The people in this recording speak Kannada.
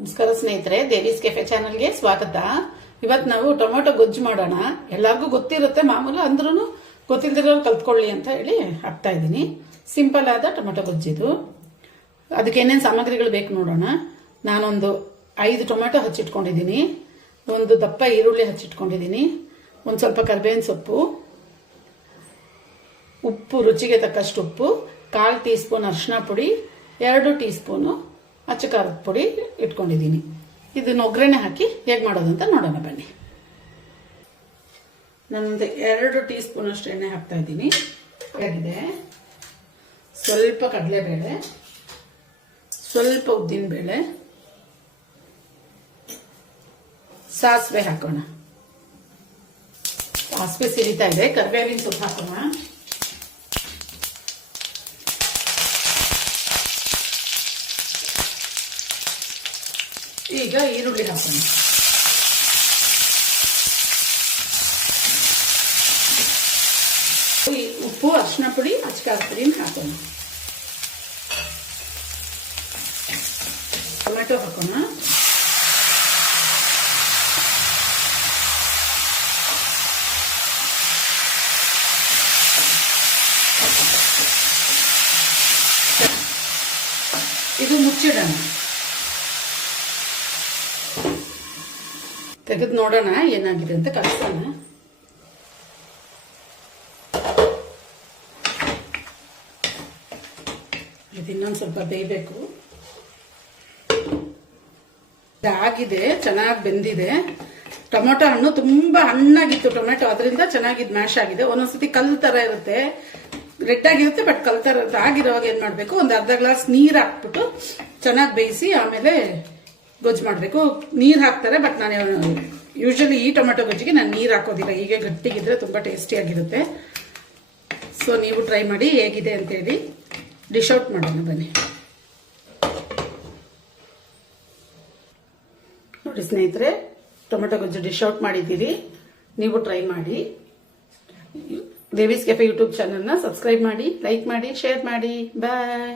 ನಮಸ್ಕಾರ ಸ್ನೇಹಿತರೆ, ದೇವೀಸ್ ಕೆಫೆ ಚಾನಲ್ಗೆ ಸ್ವಾಗತ. ಇವತ್ತು ನಾವು ಟೊಮೆಟೊ ಗೊಜ್ಜು ಮಾಡೋಣ. ಎಲ್ಲರಿಗೂ ಗೊತ್ತಿರುತ್ತೆ ಮಾಮೂಲು, ಅಂದ್ರೂ ಗೊತ್ತಿಲ್ದಿರೋರು ಕಲ್ತ್ಕೊಳ್ಳಿ ಅಂತ ಹೇಳಿ ಹಾಕ್ತಾ ಇದ್ದೀನಿ. ಸಿಂಪಲ್ ಆದ ಟೊಮೆಟೊ ಗೊಜ್ಜಿದು. ಅದಕ್ಕೆ ಏನೇನು ಸಾಮಗ್ರಿಗಳು ಬೇಕು ನೋಡೋಣ. ನಾನೊಂದು 5 ಟೊಮೆಟೊ ಹಚ್ಚಿಟ್ಕೊಂಡಿದ್ದೀನಿ, ಒಂದು ದಪ್ಪ ಈರುಳ್ಳಿ ಹಚ್ಚಿಟ್ಕೊಂಡಿದ್ದೀನಿ, ಒಂದು ಸ್ವಲ್ಪ ಕರಿಬೇವಿನ ಸೊಪ್ಪು, ಉಪ್ಪು ರುಚಿಗೆ ತಕ್ಕಷ್ಟು ಉಪ್ಪು, 1/4 ಟೀ ಸ್ಪೂನ್ ಅರಿಶಿನ ಪುಡಿ, 2 ಟೀ ಸ್ಪೂನು ಅಚ್ಚ ಖಾರದ ಪುಡಿ ಇಟ್ಕೊಂಡಿದ್ದೀನಿ. ಇದನ್ನ ಒಗ್ಗರಣೆ ಹಾಕಿ ಹೇಗೆ ಮಾಡೋದು ಅಂತ ನೋಡೋಣ ಬನ್ನಿ. ನಾನೊಂದು 2 ಟೀ ಸ್ಪೂನ್ ಅಷ್ಟು ಎಣ್ಣೆ ಹಾಕ್ತಾ ಇದ್ದೀನಿ. ಆಗಿದೆ ಸ್ವಲ್ಪ ಕಡಲೆಬೇಳೆ, ಸ್ವಲ್ಪ ಉದ್ದಿನಬೇಳೆ, ಸಾಸಿವೆ ಹಾಕೋಣ. ಸಾಸಿವೆ ಸಿಡಿತಾ ಇದೆ. ಕರಿಬೇವಿನ ಸೊಪ್ಪು ಹಾಕೋಣ. ಈಗ ಈರುಳ್ಳಿ ಹಾಕೋಣ. ಉಪ್ಪು, ಅರಿಶಿನ ಪುಡಿ, ಅಚ್ಚ ಖಾರದ ಪುಡಿ ಹಾಕೋಣ. ಟೊಮೆಟೊ ಹಾಕೋಣ. ಇದು ಮುಚ್ಚಿಡೋಣ. ತೆಗೆದು ನೋಡೋಣ ಏನಾಗಿದೆ ಅಂತ. ಕಲಿಸೋಣ. ಇದು ಇನ್ನೊಂದು ಸ್ವಲ್ಪ ಬೇಯಬೇಕು. ಇದಾಗಿದೆ, ಚೆನ್ನಾಗಿ ಬೆಂದಿದೆ. ಟೊಮೆಟೊ ಹಣ್ಣು ತುಂಬಾ ಹಣ್ಣಾಗಿತ್ತು ಟೊಮೆಟೊ, ಅದರಿಂದ ಚೆನ್ನಾಗಿ ಮ್ಯಾಶ್ ಆಗಿದೆ. ಒಂದೊಂದ್ಸತಿ ಕಲ್ ತರ ಇರುತ್ತೆ, ರೆಡ್ ಆಗಿರುತ್ತೆ, ಬಟ್ ಕಲ್ ತರ ಇರುತ್ತೆ. ಆಗಿರುವಾಗ ಏನ್ ಮಾಡ್ಬೇಕು, ಒಂದು ಅರ್ಧ ಗ್ಲಾಸ್ ನೀರ್ ಹಾಕ್ಬಿಟ್ಟು ಚೆನ್ನಾಗಿ ಬೇಯಿಸಿ ಆಮೇಲೆ ಗೊಜ್ಜು ಮಾಡಬೇಕು. ನೀರು ಹಾಕ್ತಾರೆ, ಬಟ್ ನಾನು ಯೂಶಲಿ ಈ ಟೊಮೆಟೊ ಗೊಜ್ಜಿಗೆ ನಾನು ನೀರು ಹಾಕೋದಿಲ್ಲ. ಹೀಗೆ ಗಟ್ಟಿಗಿದ್ರೆ ತುಂಬ ಟೇಸ್ಟಿಯಾಗಿರುತ್ತೆ. ಸೊ ನೀವು ಟ್ರೈ ಮಾಡಿ ಹೇಗಿದೆ ಅಂತೇಳಿ. ಡಿಶ್ ಔಟ್ ಮಾಡೋಣ ಬನ್ನಿ. ನೋಡಿ ಸ್ನೇಹಿತರೆ, ಟೊಮೆಟೊ ಗೊಜ್ಜು ಡಿಶ್ ಔಟ್ ಮಾಡಿದ್ದೀರಿ. ನೀವು ಟ್ರೈ ಮಾಡಿ. ದೇವೀಸ್ ಕೆಫೆ ಯೂಟ್ಯೂಬ್ ಚಾನಲ್ನ ಸಬ್ಸ್ಕ್ರೈಬ್ ಮಾಡಿ, ಲೈಕ್ ಮಾಡಿ, ಶೇರ್ ಮಾಡಿ. ಬಾಯ್.